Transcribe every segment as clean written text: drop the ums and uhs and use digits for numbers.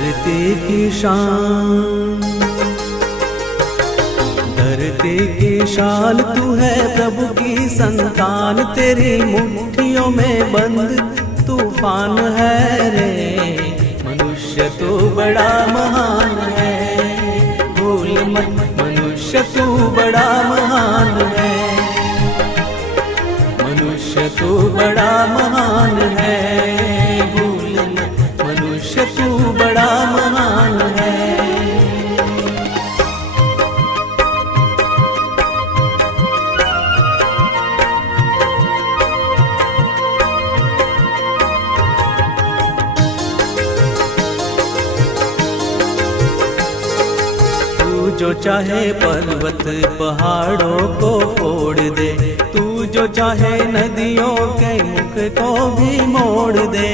धरती की शान, धरती की शान तू है प्रभु की संतान, तेरी मुट्ठियों में बंद तूफान है रे। मनुष्य तू बड़ा महान है, भूल मत मनुष्य तू बड़ा महान है, मनुष्य तू बड़ा महान है, भूल मत मनुष्य तू बड़ा महान है। जो चाहे पर्वत पहाड़ों को फोड़ दे, तू जो चाहे नदियों के मुख को भी मोड़ दे।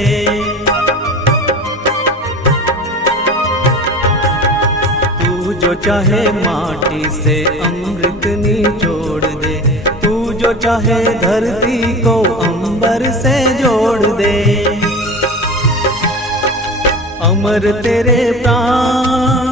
तू जो चाहे माटी से अमृत निचोड़ दे, तू जो चाहे धरती को अंबर से जोड़ दे। अमर तेरे प्राण